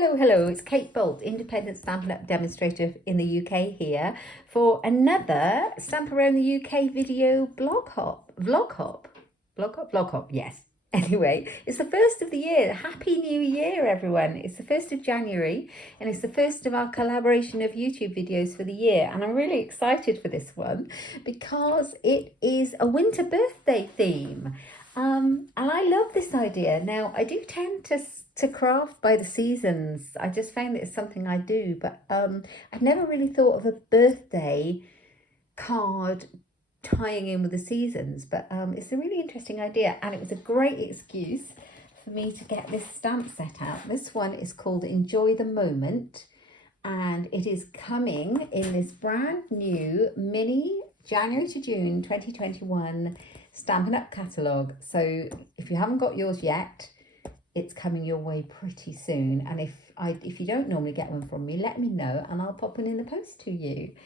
Hello, it's Kate Bolt, independent Stampin' Up Demonstrator in the UK here for another Stamp Around the UK video vlog hop, yes. Anyway, it's the first of the year. Happy New Year, everyone. It's the 1st of January and it's the first of our collaboration of YouTube videos for the year. And I'm really excited for this one because it is a winter birthday theme. And I love this idea. Now, I do tend to craft by the seasons. I just found that it's something I do, but I've never really thought of a birthday card tying in with the seasons, but it's a really interesting idea, and it was a great excuse for me to get this stamp set out. This one is called Enjoy the Moment, and it is coming in this brand new mini January to June 2021 Stampin' Up catalogue. So if you haven't got yours yet, it's coming your way pretty soon. And if you don't normally get one from me, let me know and I'll pop one in the post to you.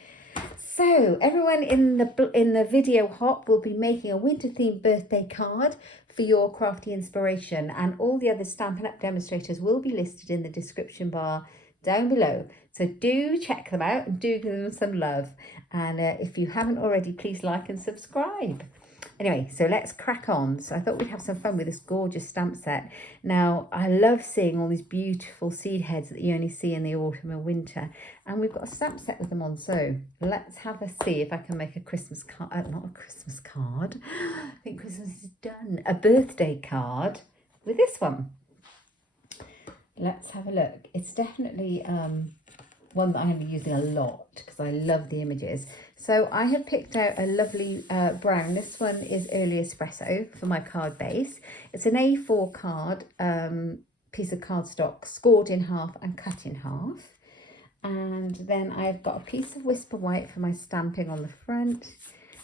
So everyone in the video hop will be making a winter themed birthday card for your crafty inspiration, and all the other Stampin' Up demonstrators will be listed in the description bar down below. So do check them out and do give them some love. And if you haven't already, please like and subscribe. Anyway, so let's crack on. So I thought we'd have some fun with this gorgeous stamp set. Now, I love seeing all these beautiful seed heads that you only see in the autumn and winter. And we've got a stamp set with them on. So let's have a see if I can make a Christmas card. Not a Christmas card. I think Christmas is done. A birthday card with this one. Let's have a look. It's definitely one that I'm going to be using a lot because I love the images. So I have picked out a lovely brown. This one is Early Espresso for my card base. It's an A4 card, piece of cardstock scored in half and cut in half. And then I've got a piece of Whisper White for my stamping on the front.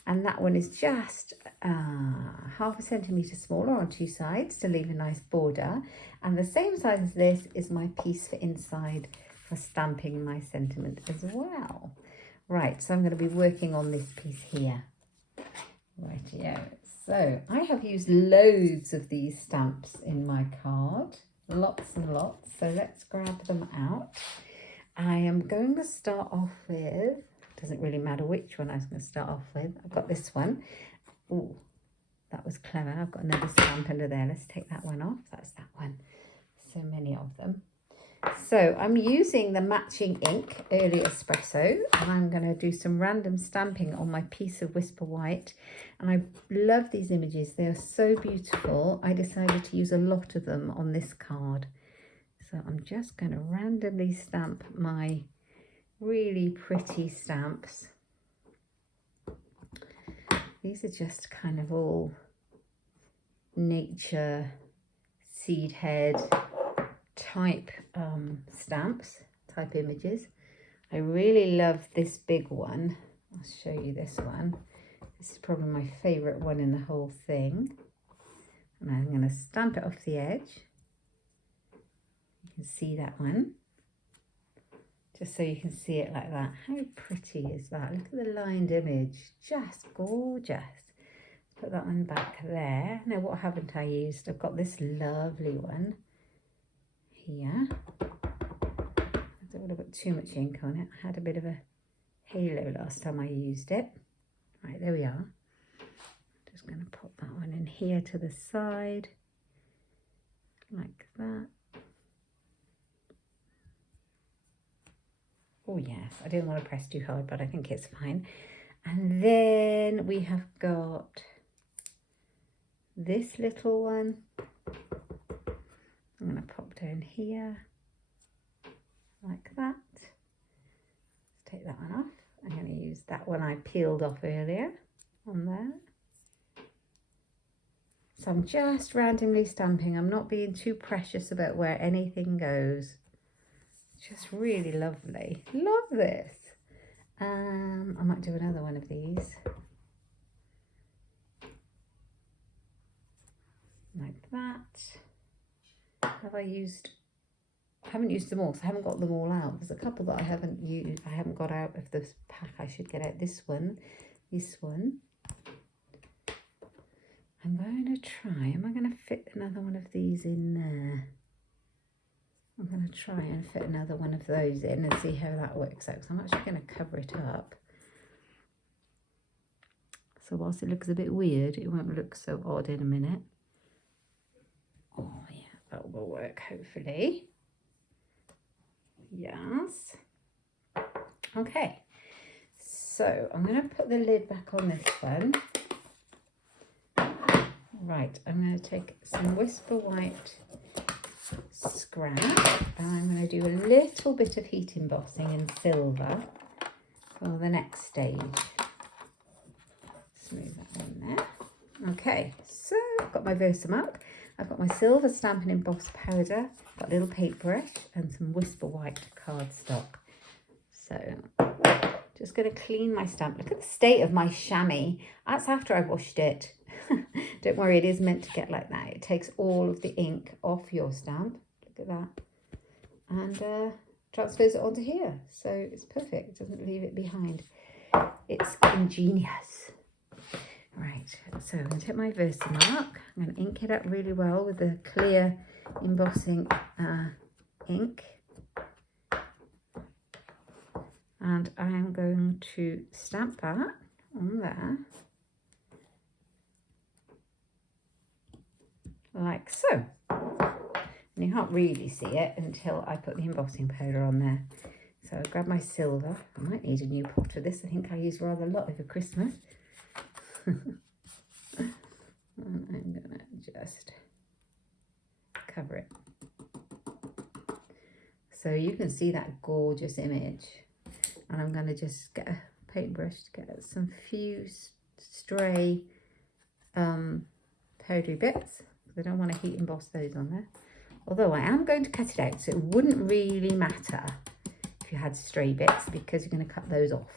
And that one is just half a centimetre smaller on two sides to leave a nice border. And the same size as this is my piece for inside for stamping my sentiment as well. Right, so I'm going to be working on this piece here. Rightio. So I have used loads of these stamps in my card, lots and lots. So let's grab them out. I am going to start off with, doesn't really matter which one I was going to start off with. I've got this one. Oh, that was clever. I've got another stamp under there. Let's take that one off. That's that one. So many of them. So I'm using the matching ink, Early Espresso, and I'm going to do some random stamping on my piece of Whisper White. And I love these images. They are so beautiful. I decided to use a lot of them on this card. So I'm just going to randomly stamp my really pretty stamps. These are just kind of all nature, seed head type stamps, type images. I really love this big one. I'll show you this one. This is probably my favourite one in the whole thing. And I'm going to stamp it off the edge. You can see that one. Just so you can see it like that. How pretty is that? Look at the lined image. Just gorgeous. Put that one back there. Now, what haven't I used? I've got this lovely one here. I don't want to put too much ink on it. I had a bit of a halo last time I used it. Right, there we are. Just going to pop that one in here to the side. Like that. Oh yes, I didn't want to press too hard, but I think it's fine. And then we have got this little one. I'm going to pop down here like that. Let's take that one off. I'm going to use that one I peeled off earlier on there. So I'm just randomly stamping. I'm not being too precious about where anything goes. Just really lovely. Love this. I might do another one of these. Like that. Have I used... I haven't used them all, so I haven't got them all out. There's a couple that I haven't used. I haven't got out of this pack. I should get out this one. This one. I'm going to try. Am I going to fit another one of these in there? I'm going to try and fit another one of those in and see how that works out. So I'm actually going to cover it up. So whilst it looks a bit weird, it won't look so odd in a minute. Oh yeah, that will work hopefully. Yes. Okay. So I'm going to put the lid back on this one. Right, I'm going to take some Whisper White scrap and I'm going to do a little bit of heat embossing in silver for the next stage. Smooth that in there. Okay, so I've got my Versamark, I've got my silver Stampin' Emboss powder, got a little paintbrush and some Whisper White cardstock. So just going to clean my stamp. Look at the state of my chamois. That's after I've washed it. Don't worry, it is meant to get like that. It takes all of the ink off your stamp. Look at that. And transfers it onto here. So it's perfect. It doesn't leave it behind. It's ingenious. Right, so I'm going to take my Versamark. I'm going to ink it up really well with the clear embossing ink. And I am going to stamp that on there. Like so. And you can't really see it until I put the embossing powder on there. So I grab my silver. I might need a new pot for this. I think I used rather a lot over Christmas. And I'm going to just cover it. So you can see that gorgeous image. And I'm going to just get a paintbrush to get some few stray powdery bits. I don't want to heat emboss those on there. Although I am going to cut it out, so it wouldn't really matter if you had stray bits because you're going to cut those off.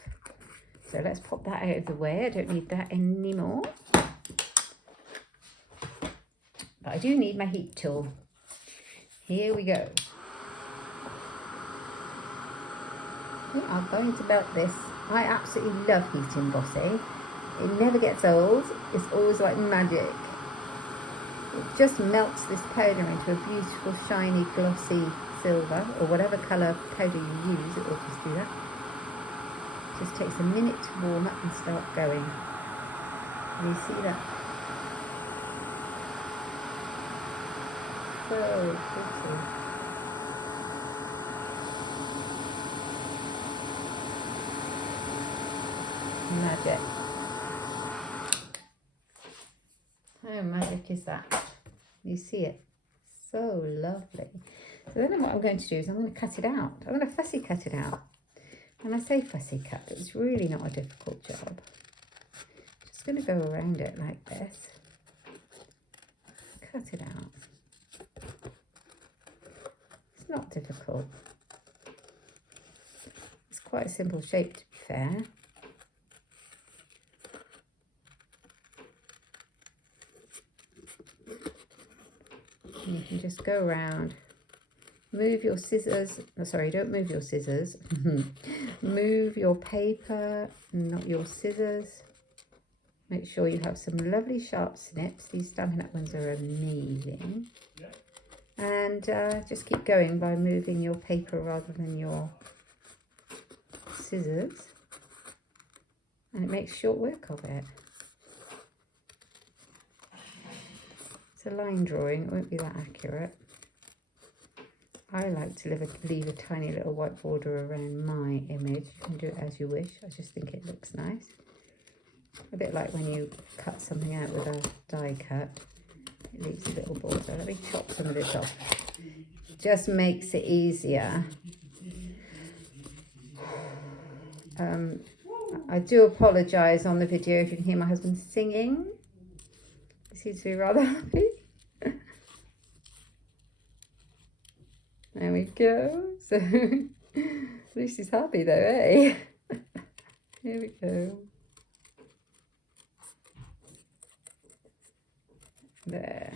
So let's pop that out of the way. I don't need that anymore. But I do need my heat tool. Here we go. We are going to melt this. I absolutely love heat embossing. It never gets old. It's always like magic. It just melts this powder into a beautiful, shiny, glossy silver, or whatever colour powder you use, it will just do that. It just takes a minute to warm up and start going. Can you see that? So pretty. Magic. How magic is that? You see it? So lovely. So then what I'm going to do is I'm going to cut it out. I'm going to fussy cut it out. When I say fussy cut, it's really not a difficult job. Just going to go around it like this. Cut it out. It's not difficult. It's quite a simple shape, to be fair. And you can just go around, move your scissors, oh, sorry, don't move your scissors, move your paper, not your scissors. Make sure you have some lovely sharp snips. These Stampin' Up ones are amazing. And just keep going by moving your paper rather than your scissors. And it makes short work of it. It's a line drawing, it won't be that accurate. I like to leave a tiny little white border around my image. You can do it as you wish. I just think it looks nice. A bit like when you cut something out with a die cut. It leaves a little border. Let me chop some of this off. Just makes it easier. I do apologise on the video if you can hear my husband singing. He seems to be rather happy. There we go. So at least he's happy though, eh? Here we go. There.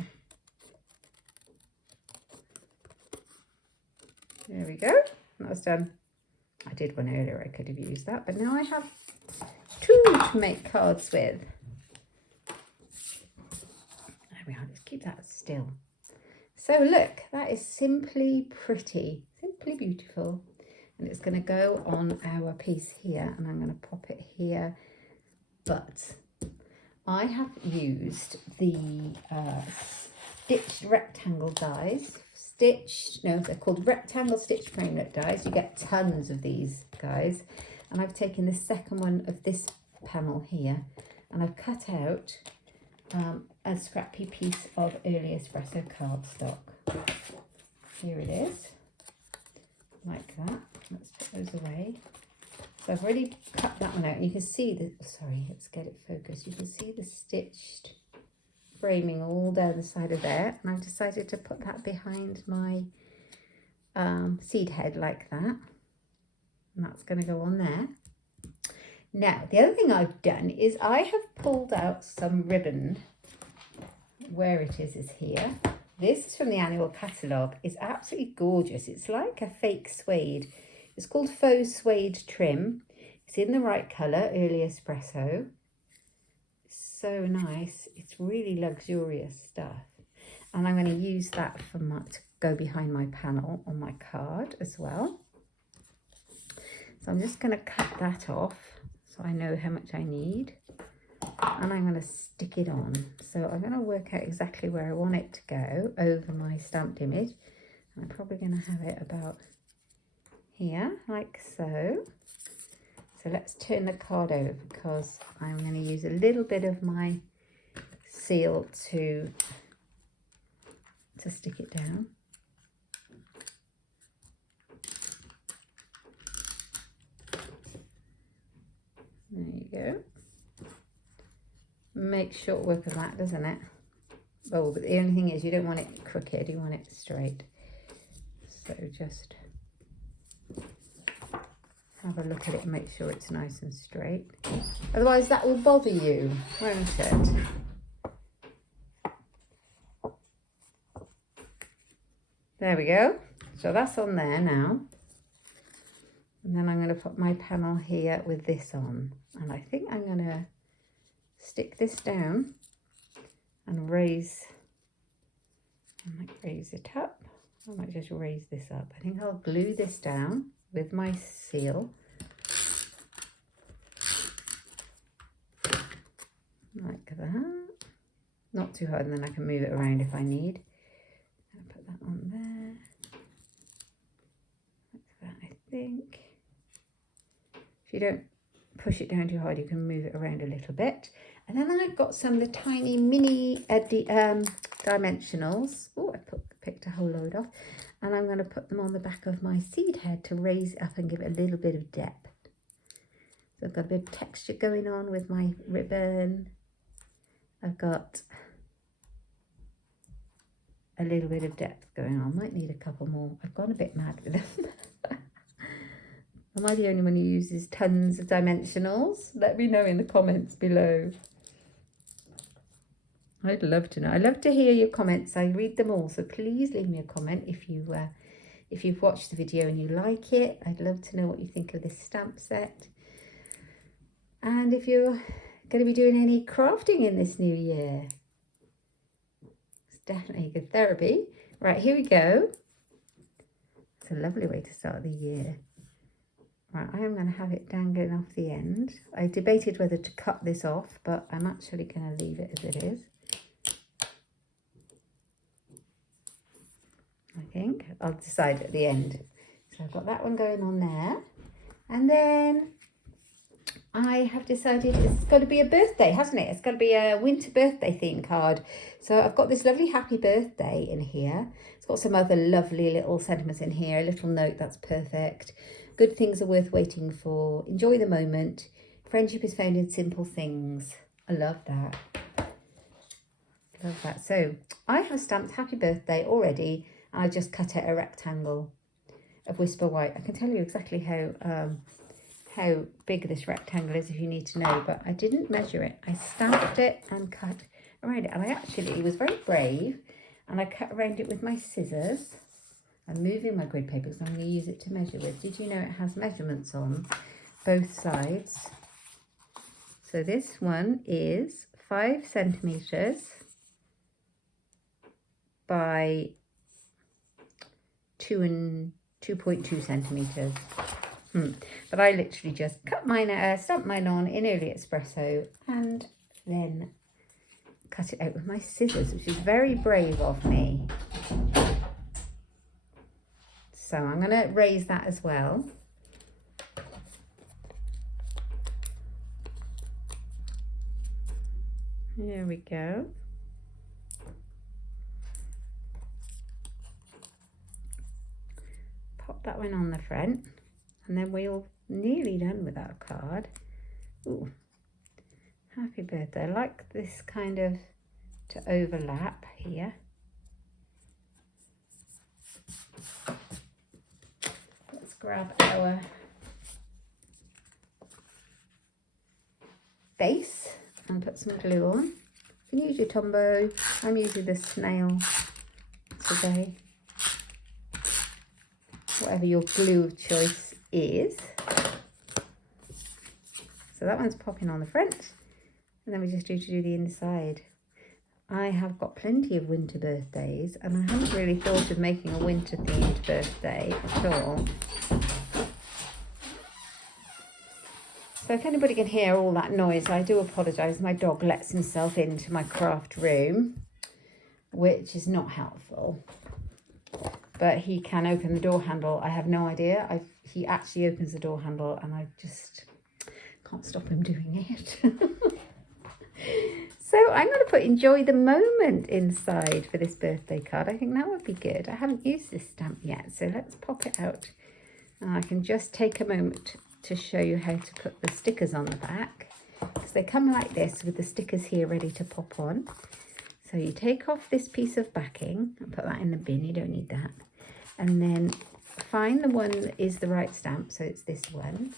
There we go. That's done. I did one earlier, I could have used that, but now I have two to make cards with. There we are, let's keep that still. So look, that is simply pretty, simply beautiful. And it's going to go on our piece here, and I'm going to pop it here. But I have used the stitched rectangle dies. They're called rectangle stitch framelit dies. You get tons of these guys. And I've taken the second one of this panel here, and I've cut out a scrappy piece of early espresso cardstock. Here it is, like that. Let's put those away. So I've already cut that one out, and you can see the, sorry, let's get it focused. You can see the stitched framing all down the side of there, and I've decided to put that behind my seed head like that, and that's going to go on there. Now, the other thing I've done is I have pulled out some ribbon. Where it is here. This is from the annual catalogue. It's absolutely gorgeous. It's like a fake suede. It's called faux suede trim. It's in the right colour, early espresso. It's so nice. It's really luxurious stuff. And I'm going to use that for to go behind my panel on my card as well. So I'm just going to cut that off so I know how much I need. And I'm going to stick it on. So I'm going to work out exactly where I want it to go over my stamped image. And I'm probably going to have it about here, like so. So let's turn the card over, because I'm going to use a little bit of my seal to stick it down. There you go. Makes short work of that, doesn't it? Oh, but the only thing is you don't want it crooked, you want it straight. So just have a look at it and make sure it's nice and straight. Otherwise that will bother you, won't it? There we go. So that's on there now. And then I'm going to put my panel here with this on. And I think I'm going to stick this down and raise it up. I might just raise this up. I think I'll glue this down with my seal. Like that. Not too hard, and then I can move it around if I need. I'll put that on there. Like that, I think. If you don't push it down too hard, you can move it around a little bit. And then I've got some of the tiny mini dimensionals. Oh, I picked a whole load off. And I'm going to put them on the back of my seed head to raise it up and give it a little bit of depth. So I've got a bit of texture going on with my ribbon. I've got a little bit of depth going on. Might need a couple more. I've gone a bit mad with them. Am I the only one who uses tons of dimensionals? Let me know in the comments below. I'd love to know. I love to hear your comments. I read them all, so please leave me a comment if you've watched the video and you like it. I'd love to know what you think of this stamp set. And if you're going to be doing any crafting in this new year. It's definitely good therapy. Right, here we go. It's a lovely way to start the year. Right, I am going to have it dangling off the end. I debated whether to cut this off, but I'm actually going to leave it as it is. I think I'll decide at the end. So I've got that one going on there. And then I have decided it's got to be a birthday, hasn't it? It's got to be a winter birthday theme card. So I've got this lovely happy birthday in here. It's got some other lovely little sentiments in here. A little note, that's perfect. Good things are worth waiting for. Enjoy the moment. Friendship is found in simple things. I love that. Love that. So I have stamped happy birthday already. And I just cut out a rectangle of Whisper White. I can tell you exactly how big this rectangle is if you need to know, but I didn't measure it. I stamped it and cut around it. And I actually was very brave and I cut around it with my scissors. I'm moving my grid paper because I'm going to use it to measure with. Did you know it has measurements on both sides? So this one is 5 centimetres by 2.2 centimetres. But I literally just stamp mine on in early espresso and then cut it out with my scissors, which is very brave of me. So I'm going to raise that as well. There we go. Pop that one on the front, and then we're nearly done with our card. Ooh, happy birthday. I like this kind of to overlap here. Let's grab our base and put some glue on. You can use your Tombow. I'm using the snail today. Whatever your glue of choice is. So that one's popping on the front, and then we just need to do the inside. I have got plenty of winter birthdays, and I haven't really thought of making a winter themed birthday at all. So if anybody can hear all that noise, I do apologise. My dog lets himself into my craft room, which is not helpful. But he can open the door handle. I have no idea. He actually opens the door handle, and I just can't stop him doing it. So I'm going to put enjoy the moment inside for this birthday card. I think that would be good. I haven't used this stamp yet, so let's pop it out. And I can just take a moment to show you how to put the stickers on the back, because they come like this with the stickers here ready to pop on. So you take off this piece of backing and put that in the bin. You don't need that. And then find the one that is the right stamp. So it's this one.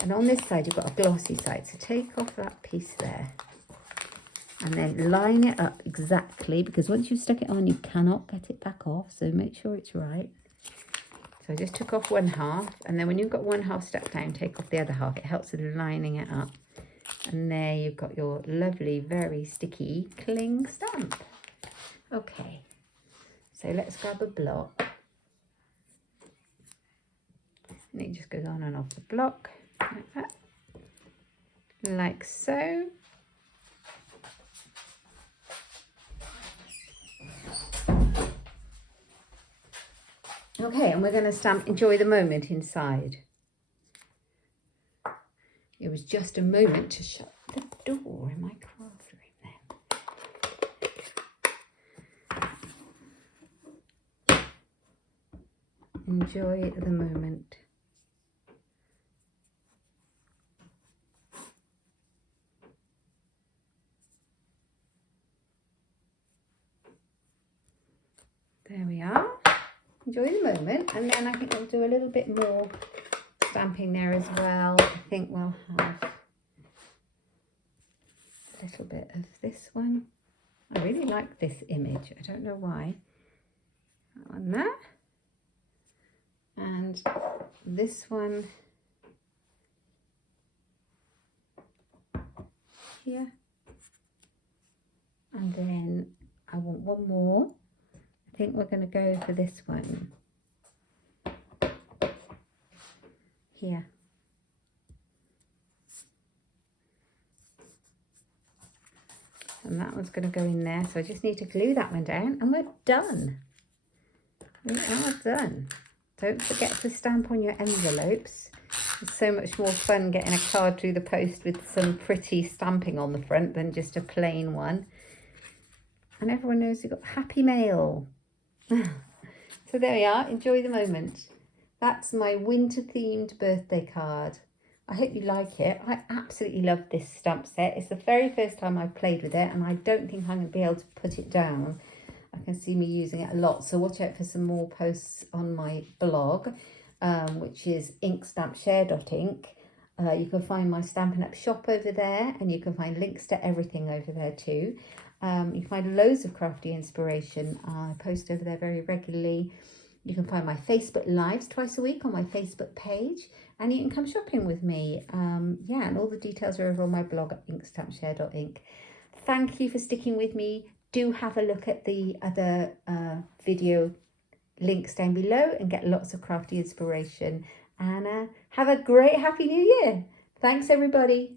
And on this side, you've got a glossy side. So take off that piece there. And then line it up exactly, because once you've stuck it on, you cannot get it back off. So make sure it's right. So I just took off one half. And then when you've got one half stuck down, take off the other half. It helps with lining it up. And there you've got your lovely, very sticky cling stamp. Okay. So let's grab a block. And it just goes on and off the block. Like that. Like so. Okay, and we're going to stamp enjoy the moment inside. It was just a moment to shut the door in my craft room then. Enjoy the moment. There we are. Enjoy the moment, and then I think we'll do a little bit more stamping there as well. I think we'll have a little bit of this one. I really like this image. I don't know why. That one there. And this one here. And then I want one more. I think we're going to go for this one here. And that one's going to go in there. So I just need to glue that one down, and we're done. We are done. Don't forget to stamp on your envelopes. It's so much more fun getting a card through the post with some pretty stamping on the front than just a plain one. And everyone knows you've got happy mail. So there we are. Enjoy the moment. That's my winter themed birthday card. I hope you like it. I absolutely love this stamp set. It's the very first time I've played with it, and I don't think I'm going to be able to put it down. I can see me using it a lot, so watch out for some more posts on my blog, which is inkstampshare.ink. You can find my Stampin' Up shop over there, and you can find links to everything over there too. You can find loads of crafty inspiration. I post over there very regularly. You can find my Facebook Lives twice a week on my Facebook page, and you can come shopping with me. Yeah, and all the details are over on my blog at inkstampshare.ink. Thank you for sticking with me. Do have a look at the other video links down below and get lots of crafty inspiration. And have a great Happy New Year. Thanks everybody.